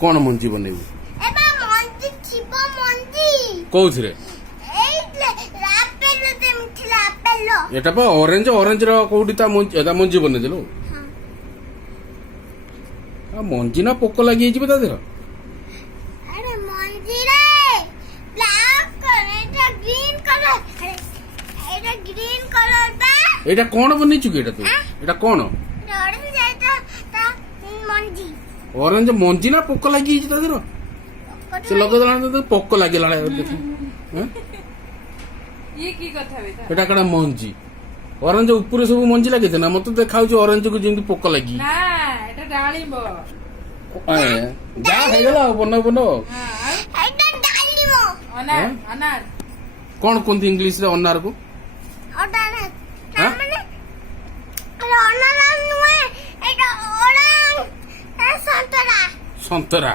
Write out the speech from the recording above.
कौन मंजी बनैबू एबा मंजी छिबो मंजी कोउथरे एइले आपेल दे मिथिला आपेल एटा पा ऑरेंज ऑरेंज रो कोउडी ता मंजी बने देलो आ मंजी ना पोक लागि जिबे ता देरो अरे मंजी रे ब्लैक कलर एटा ग्रीन कलर एटा ग्रीन कलर बा एटा कोन बनै छु एटा तू एटा कोन ऑरेंज एटा ता मंजी ऑरेंज मंजी ना पोक लागि छि ता देरो से लगे दला तो पोक लागि लाळे देख हैं ये की कथा बेटा एटा कड़ा मंजी ऑरेंज ऊपर सब मंजी लागि थे ना मते देखाउ छु ऑरेंज को जेंति पोक लागि ना एटा डाळिंब जा हे गेला बनो बनो हां एटा डालिमो अनार अनार कोन कोन इंग्लिश रे अनार को ओटा ना हाँ? माने अरे ओना ना नुए एटा ओरा संतरा संतरा